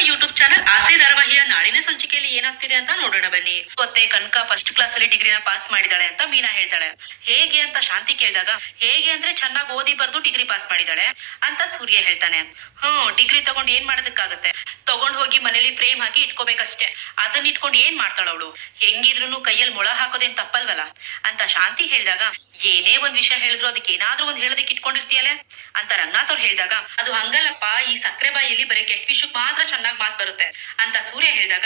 YouTube channel ಆಸೆ ಧಾರಾವಾಹಿಯ ನಾಳಿನ ಸಂಚಿಕೆಯಲ್ಲಿ ಏನಾಗ್ತಿದೆ ಅಂತ ನೋಡೋಣ ಬನ್ನಿ. ಮತ್ತೆ ಕನಕ ಫಸ್ಟ್ ಕ್ಲಾಸ್ ಅಲ್ಲಿ ಡಿಗ್ರಿನ ಪಾಸ್ ಮಾಡಿದಾಳೆ ಅಂತ ಮೀನಾ ಹೇಳ್ತಾಳೆ. ಹೇಗೆ ಅಂತ ಶಾಂತಿ ಕೇಳಿದಾಗ, ಹೇಗೆ ಅಂದ್ರೆ ಚೆನ್ನಾಗಿ ಓದಿ ಬರ್ದು ಡಿಗ್ರಿ ಪಾಸ್ ಮಾಡಿದಾಳೆ ಅಂತ ಸೂರ್ಯ ಹೇಳ್ತಾನೆ. ಹ್ಮ್ ಡಿಗ್ರಿ ತಗೊಂಡ್ ಏನ್ ಮಾಡೋದಕ್ಕಾಗತ್ತೆ? ತಗೊಂಡ್ ಹೋಗಿ ಮನೇಲಿ ಫ್ರೇಮ್ ಹಾಕಿ ಇಟ್ಕೋಬೇಕಷ್ಟೇ. ಅದನ್ನ ಇಟ್ಕೊಂಡು ಏನ್ ಮಾಡ್ತಾಳ ಅವಳು? ಹೆಂಗಿದ್ರು ಕೈಯಲ್ಲಿ ಮೊಳ ಹಾಕೋದೇನ್ ತಪ್ಪಲ್ವಲ್ಲ? ಅಂತ ಶಾಂತಿ ಹೇಳಿದಾಗ, ಏನೇ ಒಂದ್ ವಿಷಯ ಹೇಳಿದ್ರು ಅದಕ್ಕೆ ಏನಾದ್ರೂ ಒಂದ್ ಹೇಳೋದಕ್ಕೆ ಇಟ್ಕೊಂಡಿರ್ತೀಯಲ್ಲ? ಅಂತ ರಂಗನಾಥ್ ಅವ್ರು ಹೇಳಿದಾಗ, ಅದು ಹಂಗಲ್ಲಪ್ಪ, ಈ ಸಕ್ಕರೆ ಬಾಯಿಯಲ್ಲಿ ಬರೀ ಕೆಟ್ಟ ವಿಷಯಕ್ಕೆ ಮಾತ್ರ ಚೆನ್ನಾಗಿ ಮಾತ್ ಬರುತ್ತೆ. ಅಂತ ಸೂರ್ಯ ಹೇಳಿದಾಗ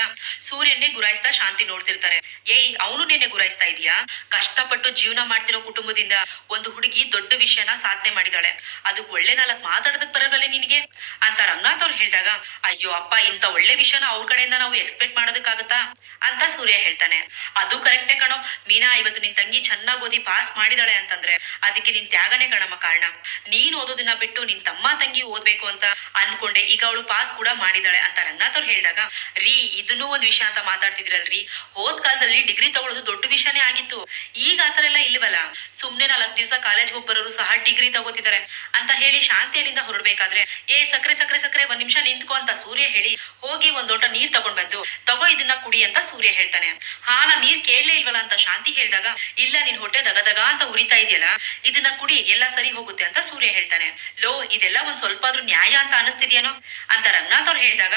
ಸೂರ್ಯನ್ನೇ ಗುರಾಯಿಸ್ತಾ ಶಾಂತಿ ನೋಡ್ತಿರ್ತಾರೆ. ಏಯ್, ಅವನು ನಿನ್ನೆ ಗುರಾಯಿಸ್ತಾ ಇದೀಯಾ? ಕಷ್ಟಪಟ್ಟು ಜೀವನ ಮಾಡ್ತಿರೋ ಕುಟುಂಬದಿಂದ ಒಂದು ಹುಡುಗಿ ದೊಡ್ಡ ವಿಷಯನ ಸಾಧನೆ ಮಾಡಿದಾಳೆ. ಅದು ಒಳ್ಳೆ ನಾಲ್ಕು ಮಾತಾಡೋದಕ್ ಬರಲ್ಲ ನಿನಗೆ? ಅಂತ ರಂಗನಾಥ್ ಅವ್ರು ಹೇಳಿದಾಗ, ಅಯ್ಯೋ ಅಪ್ಪ ಇಂತ ಒಳ್ಳೆ ವಿಷಯನ ಅವ್ರ ಕಡೆಯಿಂದ ನಾವು ಎಕ್ಸ್ಪೆಕ್ಟ್ ಮಾಡೋದಕ್ಕಾಗತ್ತಾ? ಅಂತ ಸೂರ್ಯ ಹೇಳ್ತಾನೆ. ಅದು ಕರೆಕ್ಟೇ ಕಣೋ. ಮೀನಾ, ಇವತ್ತು ನಿನ್ ತಂಗಿ ಚೆನ್ನಾಗ್ ಓದಿ ಪಾಸ್ ಮಾಡಿದಾಳೆ ಅಂತಂದ್ರೆ ಅದಕ್ಕೆ ನಿನ್ ತ್ಯಾಗನೇ ಕಣಮ್ಮ ಕಾರಣ. ನೀನ್ ಓದೋದನ್ನ ಬಿಟ್ಟು ನಿನ್ ತಮ್ಮ ತಂಗಿ ಓದ್ಬೇಕು ಅಂತ ಅನ್ಕೊಂಡೆ, ಈಗ ಅವಳು ಪಾಸ್ ಕೂಡ ಮಾಡಿದಾಳೆ ಅಂತ ರಂಗನಾಥ್ ಹೇಳಿದಾಗ, ರೀ, ಇದನ್ನೂ ಒಂದ್ ವಿಷಯ ಅಂತ ಮಾತಾಡ್ತಿದ್ರಲ್ರಿ. ಹೋದ್ ಕಾಲದಲ್ಲಿ ಡಿಗ್ರಿ ತಗೊಳ್ಳೋದು ದೊಡ್ಡ ವಿಷಯನೇ ಆಗಿತ್ತು. ಈಗ ಆತರ ಎಲ್ಲ ಇಲ್ವಲ್ಲ? ಸುಮ್ನೆ ನಾಲ್ಕು ದಿವಸ ಕಾಲೇಜ್ ಹೋಗ್ಬರೋರು ಸಹ ಡಿಗ್ರಿ ತಗೋತಿದ್ದಾರೆ ಅಂತ ಹೇಳಿ ಶಾಂತಿ ಅಲ್ಲಿಂದ ಹೊರಡ್ಬೇಕಾದ್ರೆ, ಏ, ಸಕ್ರೆ ಸಕ್ರೆ ಸಕ್ರೆ, ಒಂದ್ ನಿಮಿಷ ನಿಂತ್ಕೊ ಅಂತ ಸೂರ್ಯ ಹೇಳಿ ಹೋಗಿ ಒಂದ್ ಲೋಟ ನೀರ್ ತಗೊಂಡ್ ಬಂದು, ತಗೋ ಇದನ್ನ ಕುಡಿ ಅಂತ ಸೂರ್ಯ ಹೇಳ್ತಾನೆ. ಹಾ, ನಾ ನೀರ್ ಕೇಳಲೇ ಇಲ್ವಲ್ಲ ಅಂತ ಶಾಂತಿ ಹೇಳಿದಾಗ, ಇಲ್ಲ, ನಿನ್ ಹೊಟ್ಟೆ ದಗದಗ ಅಂತ ಉರಿತಾ ಇದೆಯಲ್ಲ, ಇದನ್ನ ಕುಡಿ, ಎಲ್ಲ ಸರಿ ಹೋಗುತ್ತೆ ಅಂತ ಸೂರ್ಯ ಹೇಳ್ತಾನೆ. ಲೋ, ಇದೆಲ್ಲ ಒಂದ್ ಸ್ವಲ್ಪ ಆದ್ರೂ ನ್ಯಾಯ ಅಂತ ಅನಿಸ್ತಿದ್ಯೇನೋ? ಅಂತ ರಂಗನಾಥ್ ಅವ್ರು ಹೇಳಿದಾಗ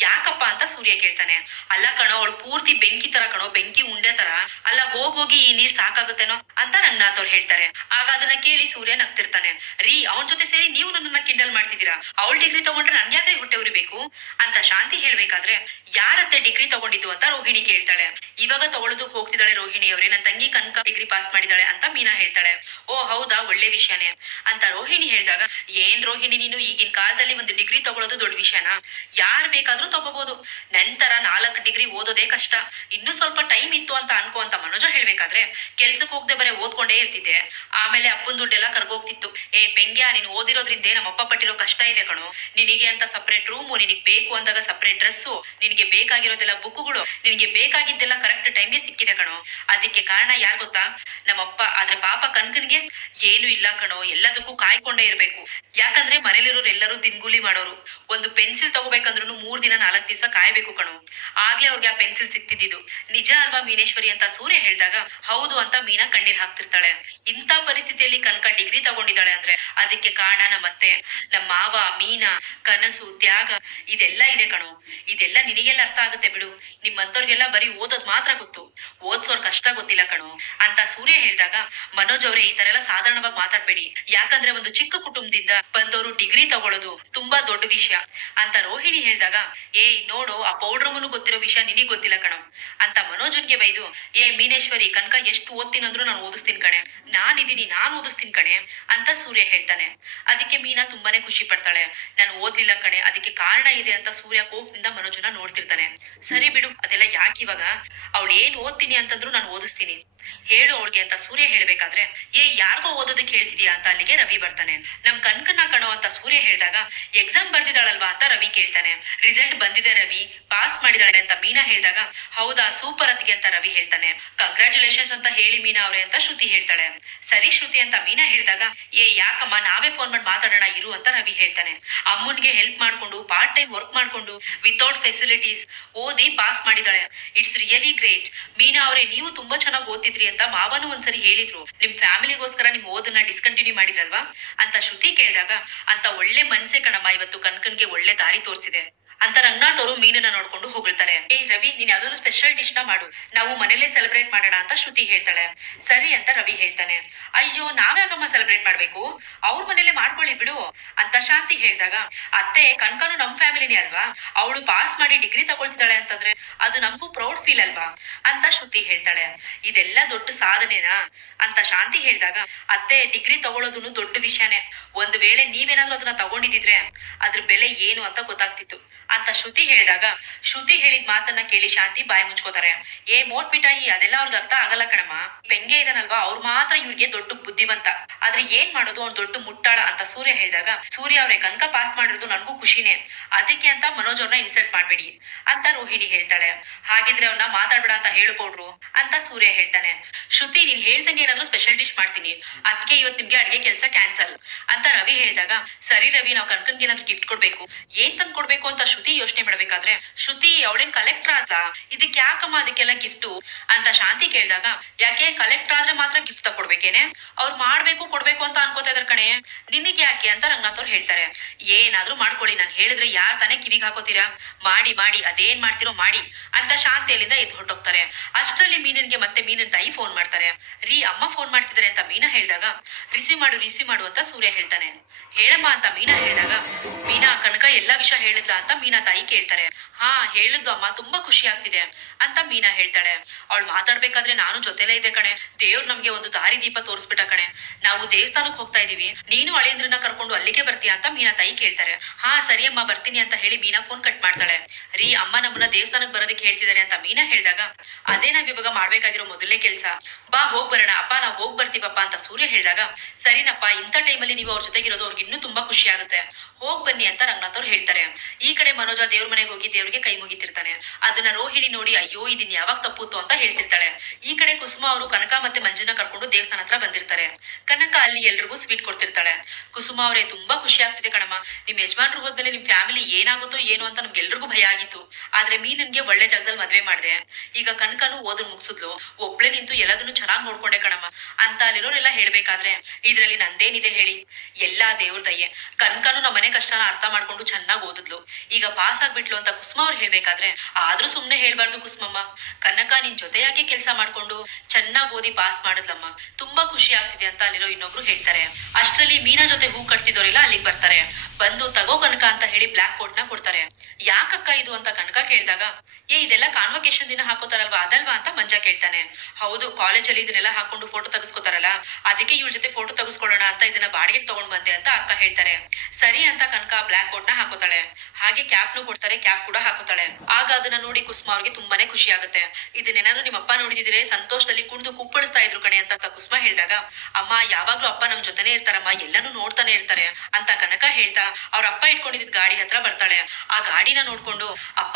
ಯಾಕಪ್ಪ ಅಂತ ಸೂರ್ಯ ಕೇಳ್ತಾನೆ. ಅಲ್ಲ ಕಣೋ, ಅವಳು ಪೂರ್ತಿ ಬೆಂಕಿ ತರ ಕಣೋ, ಬೆಂಕಿ ಉಂಡೆ ತರ. ಅಲ್ಲ ಹೋಗಿ ಈ ನೀರ್ ಸಾಕಾಗುತ್ತೇನೋ ಅಂತ ರಂಗನಾಥ್ ಅವ್ರು ಹೇಳ್ತಾರೆ. ಆಗ ಅದನ್ನ ಕೇಳಿ ಸೂರ್ಯ ನಗ್ತಿರ್ತಾನೆ. ರೀ, ಅವನ್ ಜೊತೆ ಸೇರಿ ನೀವು ನನ್ನನ್ನ ಕಿಂಡಲ್ ಮಾಡ್ತಿದ್ದೀರಾ? ಅವಳ ಡಿಗ್ರಿ ತಗೊಂಡ್ರೆ ನನ್ಯಾಕೆ ಹೊಟ್ಟೆ ಉರಿಬೇಕು? ಅಂತ ಶಾಂತಿ ಹೇಳ್ಬೇಕಾದ್ರೆ ಯಾರತ್ತೆ ಡಿಗ್ರಿ ತಗೊಂಡಿದ್ದು ಅಂತ ರೋಹಿಣಿ ಕೇಳ್ತಾಳೆ. ಇವಾಗ ತಗೊಳದು ಹೋಗ್ತಿದ್ದಾಳೆ ರೋಹಿಣಿ ಅವರೇ ನನ್ನ ತಂಗಿ ಕನಕ ಡಿಗ್ರಿ ಪಾಸ್ ಮಾಡಿದಾಳೆ ಅಂತ ಮೀನಾ ಹೇಳ್ತಾಳೆ. ಓ, ಹೌದಾ, ಒಳ್ಳೆ ವಿಷಯನೇ. ಅಂತ ರೋಹಿಣಿ ಹೇಳಿದಾಗ, ಏನ್ ರೋಹಿಣಿ ನೀನು ಈಗಿನ ಕಾಲದಲ್ಲಿ ಒಂದು ಡಿಗ್ರಿ ತಗೊಳ್ಳೋದು ದೊಡ್ಡ ವಿಷಯನಾ? ಯಾರ್ ಬೇಕಾದ್ರೂ ತಗೋಬಹುದು ನಂತರ ನಾಲ್ಕು ಡಿಗ್ರಿ ಓದೋದೇ ಕಷ್ಟ. ಇನ್ನು ಸ್ವಲ್ಪ ಟೈಮ್ ಇತ್ತು ಅಂತ ಅನ್ಕೋ ಅಂತ ಮನೋಜ ಹೇಳ್ಬೇಕಾದ್ರೆ, ಕೆಲ್ಸಕ್ಕೆ ಹೋಗದೆ ಬರೀ ಓದ್ಕೊಂಡೇ ಇರ್ತಿದ್ದೆ. ಆಮೇಲೆ ಅಪ್ಪನ್ ದುಡ್ಡೆಲ್ಲ ಕರ್ಗೋಗ್ತಿತ್ತು. ಏ, ಪೆಂಗ್ಯ, ನೀನು ಓದಿರೋದ್ರಿಂದ ನಮ್ಮಪ್ಪ ಪಟ್ಟಿರೋ ಕಷ್ಟ ಇದೆ ಕಣೋ. ನಿನಗೆ ಅಂತ ಸಪ್ರೇಟ್ ರೂಮು ನಿನಗೆ ಬೇಕು ಅಂದಾಗ ಸಪ್ರೇಟ್ ಡ್ರೆಸ್ಸು ನಿನಗೆ ಬೇಕಾಗಿರೋದೆಲ್ಲ ಬುಕ್ಗಳು ನಿನಗೆ ಬೇಕಾಗಿದ್ದೆಲ್ಲ ಕರೆಕ್ಟ್ ಟೈಮ್ಗೆ ಸಿಕ್ಕಿದೆ ಕಣೋ. ಅದಕ್ಕೆ ಕಾರಣ ಯಾರ್ ಗೊತ್ತಾ? ನಮ್ಮಪ್ಪ, ಆದ್ರೆ ಪಾಪ ಕನ್ಕನ್ಗೆ ಏನು ಇಲ್ಲ ಕಣೋ. ಎಲ್ಲದಕ್ಕೂ ಕಾಯ್ಕೊಂಡೇ ಇರ್ಬೇಕು. ಯಾಕಂದ್ರೆ ಮನೇಲಿರೋರು ಎಲ್ಲರೂ ದಿನಗೂಲಿ ಮಾಡೋರು. ಒಂದು ಪೆನ್ಸಿಲ್ ತಗೋಬೇಕಂದ್ರೂ ಮೂರ್ ದಿನ ನಾಲ್ಕ್ ದಿವಸ ಕಾಯ್ಬೇಕು ಕಣು. ಆಗ್ಲೇ ಅವ್ರಿಗೆ ಆ ಪೆನ್ಸಿಲ್ ಸಿಕ್ತಿದ್ದು ನಿಜ ಅಲ್ವಾ ಮೀನೇಶ್ವರಿ ಅಂತ ಸೂರ್ಯ ಹೇಳಿದಾಗ? ಹೌದು ಅಂತ ಮೀನಾ ಕಣ್ಣೀರ್ ಹಾಕ್ತಿರ್ತಾಳೆ. ಇಂಥ ಪರಿಸ್ಥಿತಿಯಲ್ಲಿ ಕನಕ ಡಿಗ್ರಿ ತಗೊಂಡಿದ್ದಾಳೆ ಅಂದ್ರೆ ಅದಕ್ಕೆ ಕಾರಣ ನಮ್ಮತ್ತೆ. ನಮ್ಮ ಮಾವ, ಮೀನಾ, ಕನಸು, ತ್ಯಾಗ ಇದೆಲ್ಲ ಇದೆ ಕಣೋ. ಇದೆಲ್ಲ ನಿನಗೆಲ್ಲ ಅರ್ಥ ಆಗುತ್ತೆ ಬಿಡು. ನಿಮ್ಮಂತವ್ರಿಗೆಲ್ಲ ಬರೀ ಓದೋದ್ ಮಾತ್ರ ಗೊತ್ತು. ಓದ್ಸೋರ್ ಕಷ್ಟ ಗೊತ್ತಿಲ್ಲ ಕಣೋ. ಅಂತ ಸೂರ್ಯ ಹೇಳಿದಾಗ, ಮನೋಜ್ ಅವರೇ ಈ ತರ ಎಲ್ಲ ಸಾಧಾರಣವಾಗಿ ಮಾತಾಡ್ಬೇಡಿ. ಯಾಕಂದ್ರೆ ಒಂದು ಚಿಕ್ಕ ಕುಟುಂಬದಿಂದ ಬಂದವರು ಡಿಗ್ರಿ ತಗೊಳ್ಳೋದು ತುಂಬಾ ದೊಡ್ಡ ವಿಷಯ. ಅಂತ ರೋಹಿಣಿ ಹೇಳಿದಾಗ ಏಯ್, ನೋಡು, ಆ ಪೌಡ್ರಮ್ಮನು ಗೊತ್ತಿರೋ ವಿಷಯ ನಿನಗ್ ಗೊತ್ತಿಲ್ಲ ಕಣೋ. ಅಂತ ಮನೋಜನ್ಗೆ ಬೈದು ಏ ಮೀನೇಶ್ವರಿ, ಕನಕ ಎಷ್ಟು ಓದ್ತೀನಂದ್ರು ನಾನು ಓದಿಸ್ತೀನಿ ಕಣೆ. ನಾನಿದೀನಿ ನಾನ್ ಓದಿಸ್ತೀನಿ ಕಣೆ, ಅಂತ ಸೂರ್ಯ ಹೇಳ್ತಾನೆ. ಅದಕ್ಕೆ ಮೀನಾ ತುಂಬಾನೇ ಖುಷಿ ಪಡ್ತಾಳೆ. ನಾನು ಓದ್ಲಿಲ್ಲ ಕಣೆ, ಅದಕ್ಕೆ ಕಾರಣ ಇದೆ ಅಂತ ಸೂರ್ಯ ಕೋಪದಿಂದ ಮನೋಜನ ನೋಡ್ತಿರ್ತಾನೆ. ಸರಿ ಬಿಡು, ಅದೆಲ್ಲ ಯಾಕೆ ಇವಾಗ? ಅವಳು ಏನ್ ಓದ್ತೀನಿ ಅಂತಂದ್ರು ನಾನು ಓದಿಸ್ತೀನಿ. ಹೇಳು ಅವಳಿಗೆ ಅಂತ ಸೂರ್ಯ ಹೇಳ್ಬೇಕಾದ್ರೆ, ಏ, ಯಾರಿಗೋ ಓದೋದಕ್ಕೆ ಹೇಳ್ತಿದ್ಯಾ ಅಂತ ಅಲ್ಲಿಗೆ ರವಿ ಬರ್ತಾನೆ. ನಮ್ ಕನ್ಕನ್ನ ಕಣೋ ಅಂತ ಸೂರ್ಯ ಹೇಳಿದಾಗ, ಎಕ್ಸಾಮ್ ಬರ್ದಿದಾಳಲ್ವಾ ಅಂತ ರವಿ ಕೇಳ್ತಾನೆ. ರಿಸಲ್ಟ್ ಬಂದಿದೆ ರವಿ, ಪಾಸ್ ಮಾಡಿದಾಳೆ ಅಂತ ಮೀನಾ ಹೇಳಿದಾಗ, ಹೌದಾ, ಸೂಪರ್ ಅತ್ತಿಗೆ ಅಂತ ರವಿ ಹೇಳ್ತಾನೆ. ಕಂಗ್ರಾಚುಲೇಷನ್ಸ್ ಅಂತ ಹೇಳಿ ಮೀನಾ ಅವ್ರೆ ಅಂತ ಶ್ರುತಿ ಹೇಳ್ತಾಳೆ. ಸರಿ ಶ್ರುತಿ ಅಂತ ಮೀನಾ ಹೇಳಿದಾಗ, ಏ, ಯಾಕಮ್ಮ, ನಾವೇ ಫೋನ್ ಮಾಡಿ ಮಾತಾಡೋಣ, ಇರು ಅಂತ ರವಿ ಹೇಳ್ತಾನೆ. ಅಮ್ಮನ್ಗೆ ಹೆಲ್ಪ್ ಮಾಡ್ಕೊಂಡು ಪಾರ್ಟ್ ಟೈಮ್ ವರ್ಕ್ ಮಾಡ್ಕೊಂಡು ವಿತೌಟ್ ಫೆಸಿಲಿಟೀಸ್ ಓದಿ ಪಾಸ್ ಮಾಡಿದಾಳೆ ಇಟ್ಸ್ ರಿಯಲಿ ಗ್ರೇಟ್ ಮೀನಾ ಅವರೇ, ನೀವು ತುಂಬಾ ಚೆನ್ನಾಗಿ ಓದ್ತಿದ್ರಿ ಅಂತ ಮಾವನು ಒಂದ್ಸರಿ ಹೇಳಿದ್ರು. ನಿಮ್ ಫ್ಯಾಮಿಲಿಗೋಸ್ಕರ ನಿಮ್ ಓದನ್ನ ಡಿಸ್ಕಂಟಿನ್ಯೂ ಮಾಡಿದಲ್ವಾ ಅಂತ ಶ್ರುತಿ ಕೇಳಿದಾಗ ಅಂತ ಒಳ್ಳೆ ಮನ್ಸೆ ಕಣಮ್ಮ, ಇವತ್ತು ಕನ್ಕನ್ಗೆ ಒಳ್ಳೆ ದಾರಿ ತೋರಿಸಿದೆ. ಅಂತ ರಂಗನಾಥ್ ಅವರು ಮೀನನ್ನ ನೋಡ್ಕೊಂಡು ಹೊಗಳ್ತಾರೆ ಏ ರವಿ, ನೀನ್ ಯಾವ್ದಾದ್ರು ಸ್ಪೆಷಲ್ ಡಿಶ್ನ ಮಾಡು. ನಾವು ಮನೇಲೆ ಸೆಲೆಬ್ರೇಟ್ ಮಾಡೋಣ ಅಂತ ಶ್ರುತಿ ಹೇಳ್ತಾಳೆ. ಸರಿ ಅಂತ ರವಿ ಹೇಳ್ತಾನೆ. ಅಯ್ಯೋ ನಾವ್ಯಾಕಮ್ಮ ಸೆಲೆಬ್ರೇಟ್ ಮಾಡ್ಬೇಕು? ಅವ್ರ ಮನೇಲೆ ಮಾಡ್ಕೊಳ್ಳಿ ಬಿಡು ಅಂತ ಶಾಂತಿ ಹೇಳಿದಾಗ, ಅತ್ತೆ, ಕನ್ಕನು ನಮ್ ಫ್ಯಾಮಿಲಿನೇ ಅಲ್ವಾ? ಅವಳು ಪಾಸ್ ಮಾಡಿ ಡಿಗ್ರಿ ತಗೊಳ್ತಿದ್ದಾಳೆ ಅಂತಂದ್ರೆ ಅದು ನಮಗೂ ಪ್ರೌಡ್ ಫೀಲ್ ಅಲ್ವಾ? ಅಂತ ಶ್ರುತಿ ಹೇಳ್ತಾಳೆ. ಇದೆಲ್ಲ ದೊಡ್ಡ ಸಾಧನೆನಾ? ಅಂತ ಶಾಂತಿ ಹೇಳಿದಾಗ, ಅತ್ತೆ ಡಿಗ್ರಿ ತಗೊಳ್ಳೋದನ್ನು ದೊಡ್ಡ ವಿಷಯನೇ. ಒಂದ್ ವೇಳೆ ನೀವೇನಾದ್ರೂ ಅದನ್ನ ತಗೊಂಡಿದ್ರೆ ಅದ್ರ ಬೆಲೆ ಏನು ಅಂತ ಗೊತ್ತಾಗ್ತಿತ್ತು. ಅಂತ ಶ್ರುತಿ ಹೇಳಿದಾಗ, ಶ್ರುತಿ ಹೇಳಿದ ಮಾತನ್ನ ಕೇಳಿ ಶಾಂತಿ ಬಾಯಿ ಮುಚ್ಕೋತಾರೆ. ಏ ಮೋಟ್ ಈ ಅದೆಲ್ಲ ಅವ್ರಿಗೆ ಅರ್ಥ ಆಗಲ್ಲ ಕಣಮ್ಮ. ಬೆಂಗೆ ಇದನಲ್ವಾ? ಅವ್ರು ಮಾತ್ರ ಇವ್ರಿಗೆ ದೊಡ್ಡ ಬುದ್ಧಿವಂತ. ಆದ್ರೆ ಏನ್ ಮಾಡೋದು? ಅವ್ನ್ ದೊಡ್ಡ ಮುಟ್ಟಾಳ ಅಂತ ಸೂರ್ಯ ಹೇಳಿದಾಗ, ಸೂರ್ಯ ಅವ್ರೆ, ಕನಕ ಪಾಸ್ ಮಾಡಿರೋದು ನನ್ಗೂ ಖುಷಿನೇ. ಅದಕ್ಕೆ ಅಂತ ಮನೋಜ್ ಅವ್ರನ್ನ ಇನ್ಸಲ್ಟ್ ಮಾಡ್ಬೇಡಿ ಅಂತ ರೋಹಿಣಿ ಹೇಳ್ತಾಳೆ. ಹಾಗಿದ್ರೆ ಅವ್ನ ಮಾತಾಡ್ಬೇಡ ಅಂತ ಹೇಳ್ಕೊಡ್ರು ಅಂತ ಸೂರ್ಯ ಹೇಳ್ತಾನೆ. ಶ್ರುತಿ, ನೀನ್ ಹೇಳ್ದಂಗೆ ಏನಾದ್ರು ಸ್ಪೆಷಲ್ ಡಿಶ್ ಮಾಡ್ತೀನಿ. ಅದಕ್ಕೆ ಇವತ್ತು ನಿಮ್ಗೆ ಅಡಿಗೆ ಕೆಲಸ ಕ್ಯಾನ್ಸಲ್ ಅಂತ ರವಿ ಹೇಳಿದಾಗ, ಸರಿ ರವಿ, ನಾವು ಕನಕನ್ಗೆ ಏನಾದ್ರು ಗಿಫ್ಟ್ ಕೊಡ್ಬೇಕು. ಏನ್ ತಂದ್ ಕೊಡ್ಬೇಕು ಅಂತ ಶ್ರುತಿ ಯೋಚನೆ ಮಾಡ್ಬೇಕಾದ್ರೆ, ಶ್ರುತಿ, ಅವಳೇನ್ ಕಲೆಕ್ಟರ್ ಆದ್ಲ? ಇದಕ್ಕೆ ಯಾಕಮ್ಮ ಅದಕ್ಕೆಲ್ಲ ಗಿಫ್ಟು ಅಂತ ಶಾಂತಿ ಕೇಳಿದಾಗ, ಯಾಕೆ? ಕಲೆಕ್ಟರ್ ಆದ್ರೆ ಮಾತ್ರ ಗಿಫ್ಟ್ ತಗೊಡ್ಬೇಕೇನೆ ಅವ್ರು ಮಾಡ್ಬೇಕು, ಕೊಡ್ಬೇಕು ಅಂತ ಅನ್ಕೋತಾ ಇದಾರೆ ಕಣೆ. ನಿನಗೆ ಯಾಕೆ? ಅಂತ ರಂಗನಾಥ್ ಅವ್ರು ಹೇಳ್ತಾರೆ. ಏನಾದ್ರೂ ಮಾಡ್ಕೊಳ್ಳಿ. ನಾನು ಹೇಳಿದ್ರೆ ಯಾರ್ ತಾನೇ ಕಿವಿಗೆ ಹಾಕೋತೀರಾ? ಮಾಡಿ ಮಾಡಿ, ಅದೇನ್ ಮಾಡ್ತಿರೋ ಮಾಡಿ ಅಂತ ಶಾಂತಿಯಲ್ಲಿಂದ ಎದ್ದು ಹೊರಟೋಗ್ತಾರೆ. ಅಷ್ಟರಲ್ಲಿ ಮೀನನ್ಗೆ ಮತ್ತೆ ಮೀನನ್ ತಾಯಿ ಫೋನ್ ಮಾಡ್ತಾರೆ. ರೀ, ಅಮ್ಮ ಫೋನ್ ಮಾಡ್ತಿದ್ದಾರೆ ಅಂತ ಮೀನಾ ಹೇಳಿದಾಗ, ರಿಸೀವ್ ಮಾಡು ರಿಸೀವ್ ಮಾಡು ಅಂತ ಸೂರ್ಯ ಹೇಳ್ತಾನೆ. ಹೇಳಮ್ಮ ಅಂತ ಮೀನಾ ಹೇಳಿದಾಗ, ಮೀನಾ ಕಣಕ ಎಲ್ಲಾ ವಿಷಯ ಹೇಳಿದ್ಲಾ? ಅಂತ ಮೀನಾ ತಾಯಿ ಕೇಳ್ತಾರೆ, ಹಾ, ಹೇಳಿದ್ಲು ಅಮ್ಮ, ತುಂಬಾ ಖುಷಿ ಆಗ್ತಿದೆ ಅಂತ ಮೀನಾ ಹೇಳ್ತಾಳೆ. ಅವಳು ಮಾತಾಡ್ಬೇಕಾದ್ರೆ ನಾನು ಜೊತೆಲೇ ಇದೆ ಕಣೆ, ದೇವ್ರು ನಮ್ಗೆ ಒಂದು ದಾರಿ ದೀಪ ತೋರಿಸ್ಬಿಟ್ಟ ಕಣೆ. ನಾವು ದೇವಸ್ಥಾನಕ್ಕೆ ಹೋಗ್ತಾ ಇದೀವಿ, ನೀನು ಅಳಿಯಂದ್ರನ್ನ ಕರ್ಕೊಂಡು ಅಲ್ಲಿಗೆ ಬರ್ತೀಯ ಅಂತ ಮೀನಾ ತಾಯಿ ಕೇಳ್ತಾರೆ. ಹಾ, ಸರಿ ಅಮ್ಮ, ಬರ್ತೀನಿ ಅಂತ ಹೇಳಿ ಮೀನಾ ಫೋನ್ ಕಟ್ ಮಾಡ್ತಾಳೆ. ರೀ, ಅಮ್ಮ ನಮ್ಮನ್ನ ದೇವಸ್ಥಾನಕ್ಕೆ ಬರೋದಕ್ಕೆ ಹೇಳ್ತಿದ್ದಾರೆ ಅಂತ ಮೀನಾ ಹೇಳಿದಾಗ, ಅದೇ ನಾವ್ ಇವಾಗ ಮಾಡ್ಬೇಕಾಗಿರೋ ಮೊದಲನೇ ಕೆಲ್ಸ. ಬಾ, ಹೋಗ್ ಬರೋಣ, ಅಪ್ಪ, ನಾವ್ ಹೋಗ್ ಬರ್ತೀವಪ್ಪ ಅಂತ ಸೂರ್ಯ ಹೇಳಿದಾಗ, ಸರಿನಪ್ಪ, ಇಂಥ ಟೈಮಲ್ಲಿ ನೀವು ಅವ್ರ ಜೊತೆಗಿರೋದು ಅವ್ರಿಗೆ ಇನ್ನೂ ತುಂಬಾ ಖುಷಿ ಆಗುತ್ತೆ. ಹೋಗ್ ಬನ್ನಿ ಅಂತ ರಂಗನಾಥ್ ಅವ್ರು ಹೇಳ್ತಾರೆ. ಈ ಕಡೆ ಮನೋಜ ದೇವ್ರ ಮನೆಗೆ ಹೋಗಿ ದೇವ್ರಿಗೆ ಕೈ ಮುಗಿತಿರ್ತಾನೆ. ಅದನ್ನ ರೋಹಿಣಿ ನೋಡಿ, ಅಯ್ಯೋ, ಇದನ್ ಯಾವಾಗ ತಪ್ಪುತ್ತೋ ಅಂತ ಹೇಳ್ತಿರ್ತಾಳೆ. ಈ ಕಡೆ ಕುಸುಮ ಅವರು ಕನಕ ಮತ್ತೆ ಮಂಜುನ ಕರ್ಕೊಂಡು ದೇವಸ್ಥಾನ ಹತ್ರ ಬಂದಿರ್ತಾರೆ. ಕನಕ ಅಲ್ಲಿ ಎಲ್ರಿಗೂ ಸ್ವೀಟ್ ಕೊಡ್ತಿರ್ತಾಳೆ. ಕುಸುಮ ಅವರೇ, ತುಂಬಾ ಖುಷಿ ಆಗ್ತಿದೆ ಕಣಮ್ಮ. ನಿಮ್ ಯಜಮಾನ್ರು ಹೋದ್ಮೇಲೆ ನಿಮ್ ಫ್ಯಾಮಿಲಿ ಏನಾಗುತ್ತೋ ಏನು ಅಂತ ನಮ್ಗೆಲ್ರಿಗೂ ಭಯ ಆಗಿತ್ತು. ಆದ್ರೆ ಮೀ ನನ್ಗೆ ಒಳ್ಳೆ ಜಾಗದಲ್ಲಿ ಮದ್ವೆ ಮಾಡ್ದೆ. ಈಗ ಕನಕನು ಓದನ್ ಮುಗಿಸಿದ್ಲು. ಒಬ್ಳೆ ನಿಂತು ಎಲ್ಲದನ್ನು ಚೆನ್ನಾಗ್ ನೋಡ್ಕೊಂಡೆ ಕಣಮ್ಮ. ಅಂತ ಅಲ್ಲಿರೋರೆಲ್ಲ ಹೇಳ್ಬೇಕಾದ್ರೆ, ಇದ್ರಲ್ಲಿ ನಂದೇನಿದೆ ಹೇಳಿ? ಎಲ್ಲಾ ದೇವ್ರ ದಯೆ. ಕನಕನು ನಮ್ಮ ಮನೆ ಕಷ್ಟನ ಅರ್ಥ ಮಾಡ್ಕೊಂಡು ಚೆನ್ನಾಗಿ ಓದಿದ್ಲು. ಈಗ ಪಾಸ್ ಆಗ್ಬಿಟ್ಲು ಅಂತ ಕುಸುಮ ಅವ್ರು ಹೇಳ್ಬೇಕಾದ್ರೆ, ಆದ್ರೂ ಸುಮ್ನೆ ಹೇಳ್ಬಾರ್ದು ಕುಸುಮಮ್ಮ. ಕನಕ ನಿನ್ ಜೊತೆಯಾಗಿ ಕೆಲಸ ಮಾಡ್ಕೊಂಡು ಚೆನ್ನಾಗಿ ಓದಿ ಪಾಸ್ ಮಾಡಿದ್ಲಮ್ಮ? ತುಂಬಾ ಖುಷಿ ಆಗ್ತಿದೆ ಅಂತ ಅಲ್ಲಿರೋ ಇನ್ನೊಬ್ರು ಹೇಳ್ತಾರೆ. ಅಷ್ಟ್ರಲ್ಲಿ ಮೀನಾ ಜೊತೆ ಹೂ ಕಟ್ತಿದ್ದವರೆಲ್ಲ ಅಲ್ಲಿಗೆ ಬರ್ತಾರೆ. ಬಂದು ತಗೋ ಕನಕ ಅಂತ ಹೇಳಿ ಬ್ಲಾಕ್ ಕೋಟ್ನ ಕೊಡ್ತಾರೆ. ಯಾಕಕ್ಕ ಇದು ಅಂತ ಕನಕ ಕೇಳಿದಾಗ, ಏ, ಇದೆಲ್ಲ ಕಾನ್ವಕೇಶನ್ ದಿನ ಹಾಕೋತಾರಲ್ವಾ, ಅದಲ್ವಾ ಅಂತ ಮಂಜ ಕೇಳ್ತಾನೆ. ಹೌದು ಕಾಲೇಜಲ್ಲಿ ಇದನ್ನೆಲ್ಲ ಹಾಕೊಂಡು ಫೋಟೋ ತೆಗೆಸ್ಕೋತಾರಲ್ಲ, ಅದಕ್ಕೆ ಇವ್ರ ಜೊತೆ ಫೋಟೋ ತೆಗೆಸ್ಕೊಳ್ಳೋಣ ಅಂತ ಇದನ್ನ ಬಾಡಿಗೆ ತಗೊಂಡ್ ಬಂದೆ ಅಂತ ಅಕ್ಕ ಹೇಳ್ತಾರೆ. ಸರಿ ಅಂತ ಕನಕ ಬ್ಲಾಕ್ ಕೋಟ್ನ ಹಾಕೋತಾಳೆ. ಹಾಗೆ ಕ್ಯಾಪ್ ನು ಕೊಡ್ತಾರೆ ಕ್ಯಾಪ್ ಕೂಡ ಹಾಕೋತಾಳೆ. ಆಗ ಅದನ್ನ ನೋಡಿ ಕುಸುಮ ಅವ್ರಿಗೆ ತುಂಬಾನೇ ಖುಷಿ ಆಗುತ್ತೆ. ಇದನ್ನೇನಾದ್ರೂ ನಿಮ್ಮ ಅಪ್ಪ ನೋಡಿದಿದ್ರೆ ಸಂತೋಷದಲ್ಲಿ ಕುಣಿದು ಕುಪ್ಪಳಿಸ್ತಾ ಇದ್ರು ಕಣೆ ಅಂತ ಅಂತ ಕುಸುಮ ಹೇಳಿದಾಗ, ಅಮ್ಮ, ಯಾವಾಗ್ಲೂ ಅಪ್ಪ ನಮ್ ಜೊತೆನೆ ಇರ್ತಾರಮ್ಮ, ಎಲ್ಲಾನು ನೋಡ್ತಾನೆ ಇರ್ತಾರೆ ಅಂತ ಕನಕ ಹೇಳ್ತಾ, ಅವ್ರ ಅಪ್ಪ ಇಟ್ಕೊಂಡಿದ್ ಗಾಡಿ ಹತ್ರ ಬರ್ತಾಳೆ. ಆ ಗಾಡಿನ ನೋಡ್ಕೊಂಡು, ಅಪ್ಪ ಅಂತ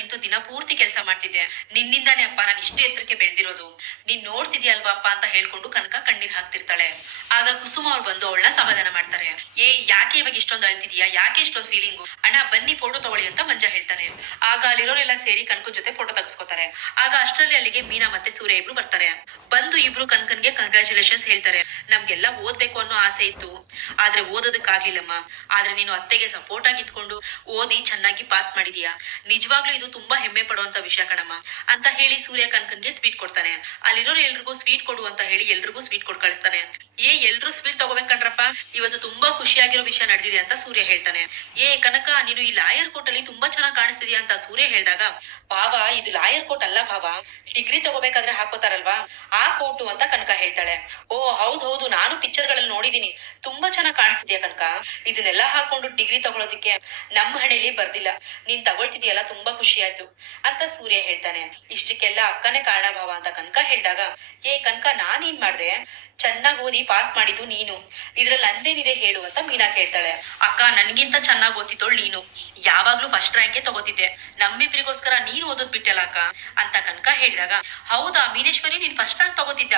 ನಿಂತು ದಿನ ಪೂರ್ತಿ ಕೆಲಸ ಮಾಡ್ತಿದ್ದೆ. ನಿನ್ನಿಂದಾನೇ ಅಪ್ಪ ನಾನು ಇಷ್ಟೇ ಎತ್ತರಕ್ಕೆ ಬೆಳೆದಿರೋದು. ನೀನ್ ನೋಡ್ತಿದ್ಯಲ್ವಾ ಅಪ್ಪ ಅಂತ ಹೇಳ್ಕೊಂಡು ಕನಕ ಕಣ್ಣೀರ್ ಹಾಕ್ತಿರ್ತಾಳೆ. ಆಗ ಕುಸುಮ ಅವ್ರು ಬಂದು ಅವಳನ್ನ ಸಮಾಧಾನ ಮಾಡ್ತಾರೆ. ಏ, ಯಾಕೆ ಇವಾಗ ಇಷ್ಟೊಂದು ಅಳ್ತಿದ್ಯಾ? ಯಾಕೆ ಇಷ್ಟೊಂದು ಫೀಲಿಂಗು ಅಣ್ಣ, ಬನ್ನಿ ಫೋಟೋ ತಗೊಳ್ಳಿ ಅಂತ ಮಂಜ ಹೇಳ್ತಾನೆ. ಆಗ ಅಲ್ಲಿರೋರೆಲ್ಲ ಸೇರಿ ಕನಕನ್ ಜೊತೆ ಫೋಟೋ ತೆಗೆಸ್ಕೊತಾರೆ. ಆಗ ಅಷ್ಟರಲ್ಲಿ ಅಲ್ಲಿಗೆ ಮೀನಾ ಮತ್ತೆ ಸೂರ್ಯ ಇಬ್ರು ಬರ್ತಾರೆ. ಬಂದು ಇಬ್ರು ಕನಕನ್ಗೆ ಕಂಗ್ರಾಚುಲೇಷನ್ಸ್ ಹೇಳ್ತಾರೆ. ನಮ್ಗೆಲ್ಲ ಓದ್ಬೇಕು ಅನ್ನೋ ಆಸೆ ಇತ್ತು. ಆದ್ರೆ ಓದೋದಕ್ಕಾಗ್ಲಿಲ್ಲಮ್ಮ. ಆದ್ರೆ ನೀನು ಅತ್ತೆಗೆ ಸಪೋರ್ಟ್ ಆಗಿ ಇದ್ಕೊಂಡು ಓದಿ ಚೆನ್ನಾಗಿ ಪಾಸ್ ಮಾಡಿದೀಯ? ನಿಜವಾಗ್ಲೂ ಇದು ತುಂಬಾ ಹೆಮ್ಮೆ ಪಡುವಂತ ವಿಷಯ ಕಣಮ್ಮ. ಅಂತ ಹೇಳಿ ಸೂರ್ಯ ಕನ್ಕನ್ಗೆ ಸ್ವೀಟ್ ಕೊಡ್ತಾನೆ. ಅಲ್ಲಿರೋರು ಎಲ್ರಿಗೂ ಸ್ವೀಟ್ ಕೊಡು ಅಂತ ಹೇಳಿ ಎಲ್ರಿಗೂ ಸ್ವೀಟ್ ಕೊಡ್ ಕಳಿಸ್ತಾನೆ. ಏ, ಎಲ್ರು ಸ್ವೀಟ್ ತಗೋಬೇಕಂಡ್ರಪ್ಪ ಇವತ್ತು ತುಂಬಾ ಖುಷಿಯಾಗಿರೋ ವಿಷಯ ನಡೆದಿದೆ ಅಂತ ಸೂರ್ಯ ಹೇಳ್ತಾನೆ. ಏ, ಕನಕ, ನೀನು ಈ ಲಾಯರ್ ಕೋರ್ಟ್ ಅಲ್ಲಿ ತುಂಬಾ ಚೆನ್ನಾಗಿ ಕಾಣಿಸ್ತಿದ್ಯಾ ಅಂತ ಸೂರ್ಯ ಹೇಳಿದಾಗ ಭಾವ ಇದು ಲಾಯರ್ ಕೋಟ್ ಅಲ್ಲ ಭಾವ ಡಿಗ್ರಿ ತಗೋಬೇಕಾದ್ರೆ ಹಾಕೋತಾರಲ್ವಾ? ಆ ಕೋರ್ಟು ಅಂತ ಕನಕ ಹೇಳ್ತಾಳೆ. ಓ, ಹೌದ್ ಹೌದು, ನಾನು ಪಿಕ್ಚರ್ಗಳಲ್ಲಿ ನೋಡಿದೀನಿ. ತುಂಬಾ ಚೆನ್ನಾಗಿ ಕಾಣಿಸ್ತಿದ್ಯಾ ಕನಕ? ಇದನ್ನೆಲ್ಲ ಹಾಕೊಂಡು ಡಿಗ್ರಿ ತಗೊಳೋದಿಕ್ಕೆ ನಮ್ಮ ಹಣೆಯಲ್ಲಿ ಬರ್ದಿಲ್ಲ. ನೀನ್ ತಗೊಳ್ತಿದ್ಯಲ್ಲ, ತುಂಬಾ ಖುಷಿ ಆಯ್ತು ಅಂತ ಸೂರ್ಯ ಹೇಳ್ತಾನೆ. ಇಷ್ಟಕ್ಕೆಲ್ಲ ಅಕ್ಕನೇ ಕಾರಣ ಭಾವ ಅಂತ ಕನಕ ಹೇಳಿದಾಗ, ಏ ಕನಕ, ನಾನೇನ್ ಮಾಡ್ದೆ? ಚೆನ್ನಾಗ್ ಓದಿ ಪಾಸ್ ಮಾಡಿದ್ದು ನೀನು. ಇದ್ರಲ್ಲಿ ಅಂದೇನಿದೆ ಹೇಳು ಅಂತ ಮೀನಾ ಕೇಳ್ತಾಳೆ. ಅಕ್ಕ, ನನ್ಗಿಂತ ಚೆನ್ನಾಗ್ ಓದ್ತಿದ್ದೋಳು ನೀನು. ಯಾವಾಗ್ಲೂ ಫಸ್ಟ್ ರ್ಯಾಂಕೆ ತಗೋತಿದ್ದೆ. ನಮ್ಮಿಬ್ರಿಗೋಸ್ಕರ ನೀನ್ ಓದೋದ್ ಬಿಟ್ಟಲ್ಲ ಅಕ್ಕ ಅಂತ ಕನಕ ಹೇಳಿದಾಗ, ಹೌದಾ ಮೀನೇಶ್ವರಿ, ನೀನ್ ಫಸ್ಟ್ ರ್ಯಾಂಕ್ ತಗೋತಿದ್ದ?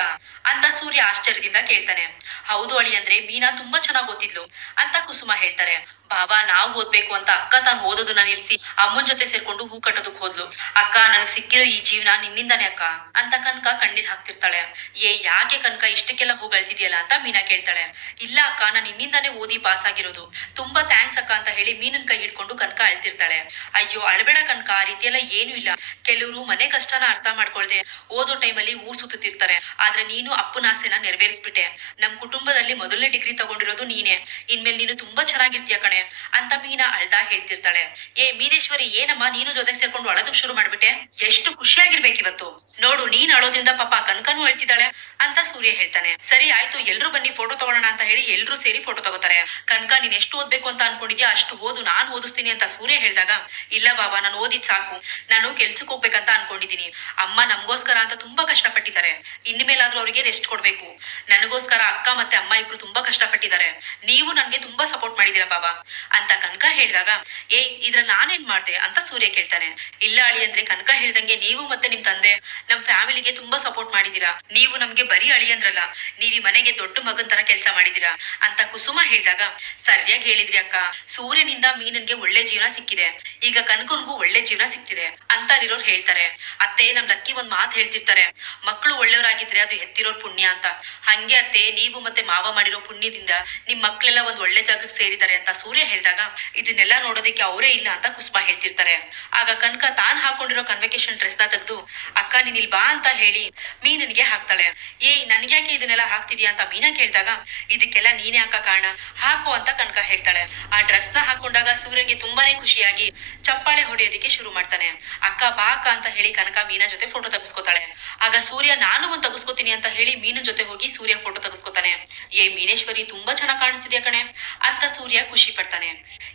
ಅಂತ ಸೂರ್ಯ ಆಶ್ಚರ್ಯದಿಂದ ಕೇಳ್ತಾನೆ. ಹೌದು ಅಳಿ ಅಂದ್ರೆ ಮೀನಾ ತುಂಬಾ ಚೆನ್ನಾಗ್ ಓದ್ತಿದ್ಲು ಅಂತ ಕುಸುಮ ಹೇಳ್ತಾರೆ. ಬಾಬಾ, ನಾವ್ ಓದ್ಬೇಕು ಅಂತ ಅಕ್ಕ ತಾನು ಓದೋದನ್ನ ನಿಲ್ಸಿ, ಅಮ್ಮನ್ ಜೊತೆ ಸೇರ್ಕೊಂಡು ಕಟ್ಟೋದಕ್ ಹೋದ್ಲು. ಅಕ್ಕ, ನನಗ್ ಸಿಕ್ಕಿರೋ ಈ ಜೀವನ ನಿನ್ನಿಂದಾನೇ ಅಕ್ಕ. ಅಂತ ಕನಕ ಕಣ್ಣೀರ್ ಹಾಕ್ತಿರ್ತಾಳೆ. ಏ, ಯಾಕೆ ಕನಕ ಇಷ್ಟಕ್ಕೆಲ್ಲ ಹೋಗಳ್ತಿದ್ಯಲ್ಲ ಅಂತ ಮೀನಾ ಕೇಳ್ತಾಳೆ. ಇಲ್ಲ ಅಕ್ಕ, ನಾನ್ ನಿನ್ನಿಂದಾನೇ ಓದಿ ಪಾಸ್ ಆಗಿರೋದು. ತುಂಬಾ ಥ್ಯಾಂಕ್ಸ್ ಅಕ್ಕ, ಅಂತ ಹೇಳಿ ಮೀನನ್ ಕೈ ಹಿಡ್ಕೊಂಡು ಕನಕ ಅಳ್ತಿರ್ತಾಳೆ. ಅಯ್ಯೋ, ಅಳ್ಬೇಡ ಕನಕ ಆ ರೀತಿಯೆಲ್ಲ ಏನು ಇಲ್ಲ. ಕೆಲವರು ಮನೆ ಕಷ್ಟನ ಅರ್ಥ ಮಾಡ್ಕೊಳ್ದೆ. ಓದೋ ಟೈಮಲ್ಲಿ ಊರ್ ಸುತ್ತಿರ್ತಾರೆ ಆದ್ರೆ ನೀನು ಅಪ್ಪನ ಆಸೆನ ನೆರವೇರಿಸ್ಬಿಟ್ಟೆ. ನಮ್ ಕುಟುಂಬದಲ್ಲಿ ಮೊದಲನೇ ಡಿಗ್ರಿ ತಗೊಂಡಿರೋದು ನೀನೆ. ಇನ್ಮೇಲೆ ನೀನು ತುಂಬಾ ಚೆನ್ನಾಗಿರ್ತೀಯ ಕಣೆ, ಅಂತ ಮೀನಾ ಅಳ್ತಾ ಹೇಳ್ತಿರ್ತಾಳೆ. ಏ, ಮೀನೇಶ್ವರಿ, ಏನಮ್ಮ? ನೀನು ಸೇರ್ಕೊಂಡು ಅಳೋದಕ್ ಶುರು ಮಾಡ್ಬಿಟ್ಟೆ. ಎಷ್ಟು ಖುಷಿಯಾಗಿರ್ಬೇಕು ಇವತ್ತು. ನೋಡು, ನೀನ್ ಅಳೋದ್ರಿಂದ ಪಾಪ ಕನ್ಕನು ಅಳ್ತಿದ್ದಾಳೆ ಅಂತ ಸೂರ್ಯ ಹೇಳ್ತಾನೆ. ಸರಿ, ಆಯ್ತು, ಎಲ್ರು ಬನ್ನಿ ಫೋಟೋ ತಗೊಳ್ಳೋಣ ಅಂತ ಹೇಳಿ ಎಲ್ರು ಸೇರಿ ಫೋಟೋ ತಗೋತಾರೆ. ಕನಕ, ನೀನ್ ಎಷ್ಟು ಓದ್ಬೇಕು ಅಂತ ಅನ್ಕೊಂಡಿದ್ಯಾ? ಅಷ್ಟು ಓದು, ನಾನ್ ಓದಿಸ್ತೀನಿ ಅಂತ ಸೂರ್ಯ ಹೇಳಿದಾಗ, ಇಲ್ಲ ಬಾಬಾ, ನಾನು ಓದಿದ್ ಸಾಕು. ನಾನು ಕೆಲ್ಸಕ್ಕೆ ಹೋಗ್ಬೇಕಂತ ಅನ್ಕೊಂಡಿದೀನಿ. ಅಮ್ಮ ನಮ್ಗೋಸ್ಕರ ಅಂತ ತುಂಬಾ ಕಷ್ಟಪಟ್ಟಿದ್ದಾರೆ. ಇನ್ಮೇಲಾದ್ರೂ ಅವ್ರಿಗೆ ರೆಸ್ಟ್ ಕೊಡ್ಬೇಕು. ನನಗೋಸ್ಕರ ಅಕ್ಕ ಮತ್ತೆ ಅಮ್ಮ ಇಬ್ರು ತುಂಬಾ ಕಷ್ಟಪಟ್ಟಿದ್ದಾರೆ. ನೀವು ನನ್ಗೆ ತುಂಬಾ ಸಪೋರ್ಟ್ ಮಾಡಿದೀರಾ ಬಾಬಾ? ಅಂತ ಕನಕ ಹೇಳಿದಾಗ ಏ ಇದ್ರ ನಾನೇನ್ ಮಾಡ್ದೆ? ಅಂತ ಸೂರ್ಯ ಕೇಳ್ತಾನೆ. ಇಲ್ಲ ಅಳಿ ಅಂದ್ರೆ ಕನಕ ಹೇಳ್ದಂಗೆ ನೀವು ಮತ್ತೆ ನಿಮ್ ತಂದೆ. ನಮ್ ಫ್ಯಾಮಿಲಿಗೆ ತುಂಬಾ ಸಪೋರ್ಟ್ ಮಾಡಿದೀರಾ ನೀವು ನಮ್ಗೆ ಬರೀ ಅಳಿ ಅಂದ್ರಲ್ಲ, ನೀವ್ ಈ ಮನೆಗೆ ದೊಡ್ಡ ಮಗನ್ ತರ ಕೆಲಸ ಮಾಡಿದೀರಾ ಅಂತ ಕುಸುಮ ಹೇಳಿದಾಗ, ಸರಿಯಾಗಿ ಹೇಳಿದ್ರಿ ಅಕ್ಕ, ಸೂರ್ಯನಿಂದ ಮೀನನ್ಗೆ ಒಳ್ಳೆ ಜೀವನ ಸಿಕ್ಕಿದೆ. ಈಗ ಕನಕನ್ಗೂ ಒಳ್ಳೆ ಜೀವನ ಸಿಕ್ತಿದೆ ಅಂತ ಅಲ್ಲಿರೋರು ಹೇಳ್ತಾರೆ. ಅತ್ತೆ, ನಮ್ ಲಕ್ಕಿ ಒಂದ್ ಮಾತು ಹೇಳ್ತಿರ್ತಾರೆ. ಮಕ್ಕಳು ಒಳ್ಳೆಯವರಾಗಿದ್ರೆ ಅದು ಹೆತ್ತಿರೋರ್ ಪುಣ್ಯ ಅಂತ. ಹಂಗೆ ಅತ್ತೆ, ನೀವು ಮತ್ತೆ ಮಾವ ಮಾಡಿರೋ ಪುಣ್ಯದಿಂದ ನಿಮ್ ಮಕ್ಳೆಲ್ಲ ಒಂದ್ ಒಳ್ಳೆ ಜಾಗಕ್ಕೆ ಸೇರಿದ್ದಾರೆ ಅಂತ ಸೂರ್ಯ ಹೇಳಿದಾಗ, ಇದನ್ನೆಲ್ಲ ನೋಡೋದಕ್ಕೆ ಅವರೇ ಇಲ್ಲ ಅಂತ ಕುಸುಮ ಹೇಳ್ತಿರ್ತಾರೆ. ಆಗ ಕನಕ ತಾನ್ ಹಾಕೊಂಡಿರೋ ಕನ್ವೆಕೇಶನ್ ಡ್ರೆಸ್ನ ತೆಗೆದು, ಅಕ್ಕ, ನೀನ್ ಇಲ್ ಬಾ ಅಂತ ಹೇಳಿ ಮೀನನ್ಗೆ ಹಾಕ್ತಾಳೆ. ಏಯ್, ನನ್ಗ್ಯಾಕೆ ಇದನ್ನೆಲ್ಲ ಹಾಕ್ತಿದ್ಯಾ? ಅಂತ ಮೀನಾ ಕೇಳಿದಾಗ, ಇದಕ್ಕೆಲ್ಲ ನೀನೇ ಅಕ್ಕ ಕಾರಣ? ಹಾಕು ಅಂತ ಕನಕ ಹೇಳ್ತಾಳೆ. ಆ ಡ್ರೆಸ್ನ ಹಾಕೊಂಡಾಗ ಸೂರ್ಯಗೆ ತುಂಬಾನೇ ಖುಷಿಯಾಗಿ ಚಪ್ಪಾಳೆ ಹೊಡೆಯೋದಿಕ್ಕೆ ಶುರು ಮಾಡ್ತಾನೆ. ಅಕ್ಕ, ಬಾ ಅಕ್ಕ, ಅಂತ ಹೇಳಿ ಕನಕ ಮೀನಾ ಜೊತೆ ಫೋಟೋ ತಗಸ್ಕೊತಾಳೆ. ಆಗ ಸೂರ್ಯ, ನಾನು ಒಂದ್ ತಗಸ್ಕೋತೀನಿ ಅಂತ ಹೇಳಿ ಮೀನು ಜೊತೆ ಹೋಗಿ ಸೂರ್ಯ ಫೋಟೋ ತಗಸ್ಕೊತಾನೆ. ಏ ಮೀನೇಶ್ವರಿ, ತುಂಬಾ ಚೆನ್ನಾಗ್ ಕಾಣಿಸ್ತಿದ್ಯಾ ಕಣೆ? ಅಂತ ಸೂರ್ಯ ಖುಷಿ ಪಡ್ತಾನೆ.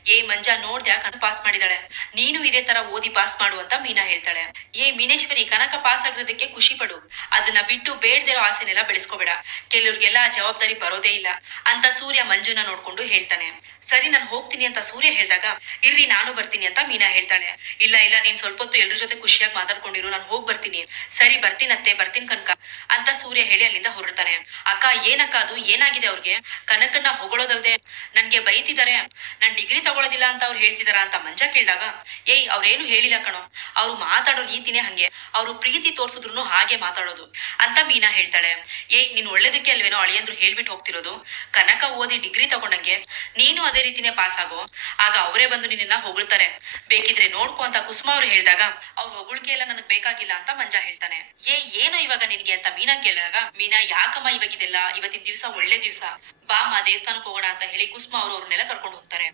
ಏ ಮಂಜ, ನೋಡ್ದ್ಯಾ? ಕಣ್ ಪಾಸ್ ಮಾಡಿದಾಳೆ ನೀನು ಇದೇ ತರ ಓದಿ ಪಾಸ್ ಮಾಡು ಅಂತ ಮೀನಾ ಹೇಳ್ತಾಳೆ. ಏ ಮೀನೇಶ್ವರಿ, ಕನಕ ಪಾಸ್ ಆಗಿರೋದಕ್ಕೆ ಖುಷಿ ಪಡು. ಅದನ್ನ ಬಿಟ್ಟು ಬೇಡದಿರೋ ಆಸೆನೆಲ್ಲ ಬೆಳೆಸ್ಕೋಬೇಡ. ಕೆಲವ್ರಿಗೆಲ್ಲ ಜವಾಬ್ದಾರಿ ಬರೋದೇ ಇಲ್ಲ. ಅಂತ ಸೂರ್ಯ ಮಂಜುನ ನೋಡ್ಕೊಂಡು ಹೇಳ್ತಾನೆ. ಸರಿ, ನಾನು ಹೋಗ್ತೀನಿ ಅಂತ ಸೂರ್ಯ ಹೇಳಿದಾಗ, ಇರ್ರಿ, ನಾನು ಬರ್ತೀನಿ ಅಂತ ಮೀನಾ ಹೇಳ್ತಾಳೆ. ಇಲ್ಲ ಇಲ್ಲ, ನೀನ್ ಸ್ವಲ್ಪ ಹೊತ್ತು ಎಲ್ರ ಜೊತೆ ಖುಷಿಯಾಗಿ ಮಾತಾಡ್ಕೊಂಡಿರು, ನಾನು ಹೋಗ್ ಬರ್ತೀನಿ. ಸರಿ ಬರ್ತೀನತ್ತೆ ಬರ್ತೀನಿ ಕನಕ ಅಂತ ಸೂರ್ಯ ಹೇಳಿ ಅಲ್ಲಿಂದ ಹೊರಡ್ತಾನೆ. ಅಕ್ಕ, ಏನಕ್ಕ ಅದು? ಏನಾಗಿದೆ ಅವ್ರಿಗೆ? ಕನಕನ್ನ ಹೊಗಳೋದಲ್ದೆ ನನ್ಗೆ ಬೈತಿದ್ದಾರೆ ನನ್ ಡಿಗ್ರಿ ತಗೊಳೋದಿಲ್ಲ ಅಂತ ಅವ್ರು ಹೇಳ್ತಿದಾರ ಅಂತ ಮಂಜ ಕೇಳಿದಾಗ, ಏಯ್, ಅವ್ರೇನು ಹೇಳಿಲ್ಲ ಕಣೋ. ಅವ್ರು ಮಾತಾಡೋ ನೀತಿನೇ ಹಂಗೆ. ಅವ್ರು ಪ್ರೀತಿ ತೋರ್ಸಿದ್ರು ಹಾಗೆ ಮಾತಾಡೋದು. ಅಂತ ಮೀನಾ ಹೇಳ್ತಾಳೆ. ಏಯ್, ನೀನ್ ಒಳ್ಳೇದಕ್ಕೆ ಅಲ್ವೇನೋ ಅಳಿಯಂದ್ರು ಹೇಳ್ಬಿಟ್ಟು ಹೋಗ್ತಿರೋದು. ಕನಕ ಓದಿ ಡಿಗ್ರಿ ತಗೊಂಡಂಗೆ ನೀನು ಅದೇ ರೀತಿನೇ ಪಾಸ್ ಆಗೋ. ಆಗ ಅವರೇ ಬಂದು ನಿನ್ನ ಹೊಗಳ್ತಾರೆ. ಬೇಕಿದ್ರೆ ನೋಡ್ಕೋ ಅಂತ ಕುಸುಮ ಅವ್ರು ಹೇಳಿದಾಗ, ಅವ್ರ ಹೊಗಳಿಕೆ ಎಲ್ಲ ನನಗ್ ಬೇಕಾಗಿಲ್ಲ ಅಂತ ಮಂಜ ಹೇಳ್ತಾನೆ. ಏ ಏನು ಇವಾಗ ನಿನ್ಗೆ? ಅಂತ ಮೀನಾ ಕೇಳಿದಾಗ, ಮೀನಾ, ಯಾಕಮ್ಮ ಇವಾಗಿದೆಲ್ಲ? ಇವತ್ತಿನ ದಿವ್ಸ ಒಳ್ಳೆ ದಿವ್ಸ. ಬಾ ಮಾ ದೇವಸ್ಥಾನಕ್ಕೆ ಹೋಗೋಣ ಅಂತ ಹೇಳಿ ಕುಸುಮ ಅವ್ರು ಅವ್ರನ್ನೆಲ್ಲ ಕರ್ಕೊಂಡು ಹೋಗ್ತಾರೆ.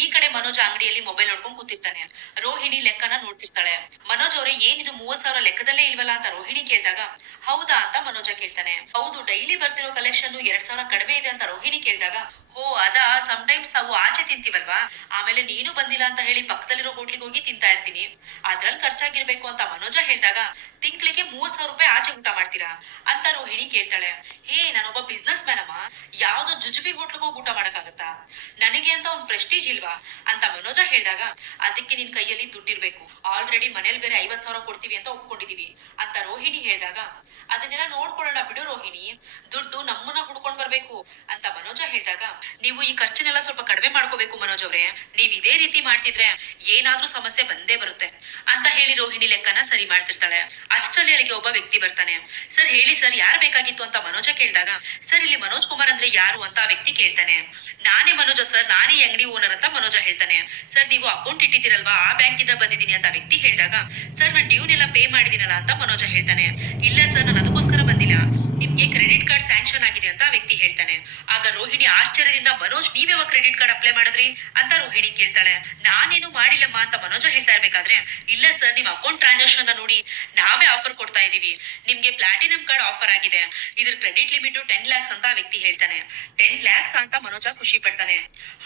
ಈ ಕಡೆ ಮನೋಜ್ ಅಂಗಡಿಯಲ್ಲಿ ಮೊಬೈಲ್ ನೋಡ್ಕೊಂಡು ಕೂತಿರ್ತಾನೆ. ರೋಹಿಣಿ ಲೆಕ್ಕನ ನೋಡ್ತಿರ್ತಾಳೆ. ಮನೋಜ್ ಅವ್ರೆ ಏನಿದು ಮೂವತ್ ಸಾವಿರ ಲೆಕ್ಕದಲ್ಲೇ ಇಲ್ವಲ್ಲ ಅಂತ ರೋಹಿಣಿ ಕೇಳಿದಾಗ, ಹೌದಾ ಅಂತ ಮನೋಜ ಕೇಳ್ತಾನೆ. ಹೌದು ಡೈಲಿ ಬರ್ತಿರೋ ಕಲೆಕ್ಷನ್ ಎರಡ್ ಸಾವಿರ ಕಡಿಮೆ ಇದೆ ಅಂತ ರೋಹಿಣಿ ಕೇಳಿದಾಗ ಓ ಅದಾ ಟೈಮ್ಸ್ ನಾವು ಆಚೆ ತಿಂತೀವಲ್ವಾ? ಆಮೇಲೆ ನೀನು ಬಂದಿಲ್ಲ ಅಂತ ಹೇಳಿ ಪಕ್ಕದಲ್ಲಿರೋ ಹೋಟ್ಲಿಗೆ ಹೋಗಿ ತಿಂತಾ ಇರ್ತೀನಿ. ಅದ್ರಲ್ಲಿ ಖರ್ಚಾಗಿರ್ಬೇಕು ಅಂತ ಮನೋಜ ಹೇಳಿದಾಗ ತಿಂಗಳಿಗೆ ಮೂವತ್ ಸಾವಿರ ರೂಪಾಯಿ ಆಚೆ ಊಟ ಮಾಡ್ತೀರಾ? ಅಂತ ರೋಹಿಣಿ ಕೇಳ್ತಾಳೆ. ಹೇ, ನಾನೊಬ್ಬ ಬಿಸ್ನೆಸ್ ಮ್ಯಾನ್ ಅಮ್ಮ. ಯಾವ್ದೋ ಜುಜುಬಿ ಹೋಟ್ಲಿಗೆ ಹೋಗಿ ಊಟ ಮಾಡಕ್ಕಾಗತ್ತಾ? ನನಗೆ ಅಂತ ಒಂದ್ ಪ್ರೆಸ್ಟೀಜ್ ಇಲ್ವಾ? ಅಂತ ಮನೋಜ ಹೇಳಿದಾಗ, ಅದಕ್ಕೆ ನಿನ್ ಕೈಯಲ್ಲಿ ದುಡ್ಡಿರ್ಬೇಕು ಆಲ್ರೆಡಿ ಮನೇಲಿ ಬೇರೆ ಐವತ್ ಸಾವಿರ ಕೊಡ್ತೀವಿ ಅಂತ ಒಪ್ಕೊಂಡಿದೀವಿ. ಅಂತ ರೋಹಿಣಿ ಹೇಳಿದಾಗ, ಅದನ್ನೆಲ್ಲ ನೋಡ್ಕೊಳ್ಳೋಣ ಬಿಡು ರೋಹಿಣಿ. ದುಡ್ಡು ನಮ್ಮನ್ನ ಹುಡ್ಕೊಂಡ್ ಬರ್ಬೇಕು. ಅಂತ ಮನೋಜ ಹೇಳಿದಾಗ, ನೀವು ಈ ಖರ್ಚನ್ನೆಲ್ಲ ಸ್ವಲ್ಪ ಕಡಿಮೆ ಮಾಡ್ಕೋಬೇಕು ಮನೋಜ್ ಅವ್ರೆ. ನೀವ್ ಇದೇ ರೀತಿ ಮಾಡ್ತಿದ್ರೆ ಏನಾದ್ರೂ ಸಮಸ್ಯೆ ಬಂದೇ ಬರುತ್ತೆ ಅಂತ ಹೇಳಿ ರೋಹಿಣಿ ಲೆಕ್ಕನ ಸರಿ ಮಾಡ್ತಿರ್ತಾಳೆ. ಅಷ್ಟರಲ್ಲಿ ಅಲ್ಲಿಗೆ ಒಬ್ಬ ವ್ಯಕ್ತಿ ಬರ್ತಾನೆ. ಸರ್, ಹೇಳಿ ಸರ್, ಯಾರ್ ಬೇಕಾಗಿತ್ತು ಅಂತ ಮನೋಜ ಕೇಳಿದಾಗ, ಸರ್, ಇಲ್ಲಿ ಮನೋಜ್ ಕುಮಾರ್ ಅಂದ್ರೆ ಯಾರು ಅಂತ ಆ ವ್ಯಕ್ತಿ ಕೇಳ್ತಾನೆ. ನಾನೇ ಮನೋಜ ಸರ್, ನಾನೇ ಅಂಗಡಿ ಓನರ್ ಅಂತ ಮನೋಜ ಹೇಳ್ತಾನೆ. ಸರ್, ನೀವು ಅಕೌಂಟ್ ಇಟ್ಟಿದ್ದೀರಲ್ವಾ? ಆ ಬ್ಯಾಂಕ್ ಇಂದ ಬಂದಿದ್ದೀನಿ ಅಂತ ವ್ಯಕ್ತಿ ಹೇಳಿದಾಗ, ಸರ್, ನಾನು ಡ್ಯೂನ್ ಎಲ್ಲ ಪೇ ಮಾಡಿದಿನಲ್ಲ ಅಂತ ಮನೋಜ ಹೇಳ್ತಾನೆ. ಇಲ್ಲ ಸರ್, ನಾನು ಅದಕ್ಕೋಸ್ಕರ ಬಂದಿಲ್ಲ. ನಿಮ್ಗೆ ಕ್ರೆಡಿಟ್ ಕಾರ್ಡ್ ಸ್ಯಾಂಕ್ಷನ್ ಆಗಿದೆ ಅಂತ ವ್ಯಕ್ತಿ ಹೇಳ್ತಾನೆ. ಆಗ ರೋಹಿಣಿ ಆಶ್ಚರ್ಯದಿಂದ, ಮನೋಜ್ ನೀವ್ಯಾವ ಕ್ರೆಡಿಟ್ ಕಾರ್ಡ್ ಅಪ್ಲೈ ಮಾಡಿದ್ರಿ? ಅಂತ ರೋಹಿಣಿ ಕೇಳ್ತಾಳೆ. ನಾನೇನು ಮಾಡಿಲ್ಲಮ್ಮ, ಅಂತ ಮನೋಜ ಹೇಳ್ತಾ ಇರ್ಬೇಕಾದ್ರೆ, ಇಲ್ಲ ಸರ್ ನಿಮ್ ಅಕೌಂಟ್ ಟ್ರಾನ್ಸಾಕ್ಷನ್ ನೋಡಿ, ನಾವೇ ಆಫರ್ ಕೊಡ್ತಾ ಇದೀವಿ ನಿಮ್ಗೆ ಪ್ಲಾಟಿನಂ ಕಾರ್ಡ್ ಆಫರ್ ಆಗಿದೆ. ಇದ್ರ ಕ್ರೆಡಿಟ್ ಲಿಮಿಟ್ ಟೆನ್ ಲ್ಯಾಕ್ಸ್ ಅಂತ ವ್ಯಕ್ತಿ ಹೇಳ್ತಾನೆ. ಟೆನ್ ಲ್ಯಾಕ್ಸ್ ಅಂತ ಮನೋಜ ಖುಷಿ ಪಡ್ತಾನೆ.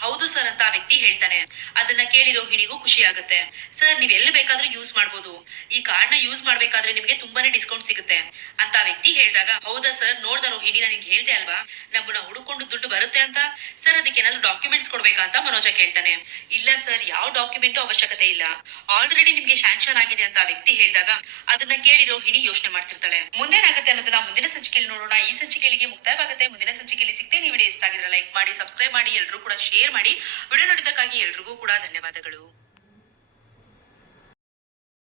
ಹೌದು ಸರ್ ಅಂತ ವ್ಯಕ್ತಿ ಹೇಳ್ತಾನೆ. ಅದನ್ನ ಕೇಳಿ ರೋಹಿಣಿಗೂ ಖುಷಿ ಆಗುತ್ತೆ. ಸರ್ ನೀವ್ ಎಲ್ಲಿ ಬೇಕಾದ್ರೂ ಯೂಸ್ ಮಾಡ್ಬೋದು. ಈ ಕಾರ್ಡ್ನ ಯೂಸ್ ಮಾಡ್ಬೇಕಾದ್ರೆ ನಿಮ್ಗೆ ತುಂಬಾನೇ ಡಿಸ್ಕೌಂಟ್ ಸಿಗುತ್ತೆ. ಅಂತ ವ್ಯಕ್ತಿ ಹೇಳಿದಾಗ, ಹೌದಾ ಸರ್ ನೋಡ್ದ ರೋಹಿಣಿ ನಾನು ನನಗೆ ಹೇಳ್ದೆ ಅಲ್ವಾ? ನಮ್ಮನ್ನ ಹುಡುಕೊಂಡು ದುಡ್ಡು ಬರುತ್ತೆ ಅಂತ? ಸರ್, ಅದಕ್ಕೆ ಏನಾದ್ರು ಡಾಕ್ಯುಮೆಂಟ್ಸ್ ಕೊಡ್ಬೇಕಾ ಅಂತ ಮನೋಜ ಕೇಳ್ತಾನೆ. ಇಲ್ಲ ಸರ್, ಯಾವ ಡಾಕ್ಯುಮೆಂಟ್ ಅವಶ್ಯಕತೆ ಇಲ್ಲ. ಆಲ್ರೆಡಿ ನಿಮ್ಗೆ ಶಾಂಕ್ಷನ್ ಆಗಿದೆ ಅಂತ ಆ ವ್ಯಕ್ತಿ ಹೇಳಿದಾಗ ಅದನ್ನ ಕೇಳಿ ರೋಹಿಣಿ ಯೋಚನೆ ಮಾಡ್ತಿರ್ತಾಳೆ. ಮುಂದೇನಾಗುತ್ತೆ ಅನ್ನೋದನ್ನ ಮುಂದಿನ ಸಂಚಿಕೆಯಲ್ಲಿ ನೋಡೋಣ. ಈ ಸಂಚಿಕೆಯಲ್ಲಿ ಮುಕ್ತಾಯವಾಗುತ್ತೆ. ಮುಂದಿನ ಸಂಚಿಕೆಯಲ್ಲಿ ಸಿಗ್ತೇನೆ ವಿಡಿಯೋ ಇಷ್ಟ ಆಗಿದ್ರೆ ಲೈಕ್ ಮಾಡಿ ಸಬ್ಸ್ಕ್ರೈಬ್ ಮಾಡಿ, ಎಲ್ರೂ ಕೂಡ ಶೇರ್ ಮಾಡಿ. ವಿಡಿಯೋ ನೋಡಿದ್ದಕ್ಕಾಗಿ ಎಲ್ರಿಗೂ ಕೂಡ ಧನ್ಯವಾದಗಳು.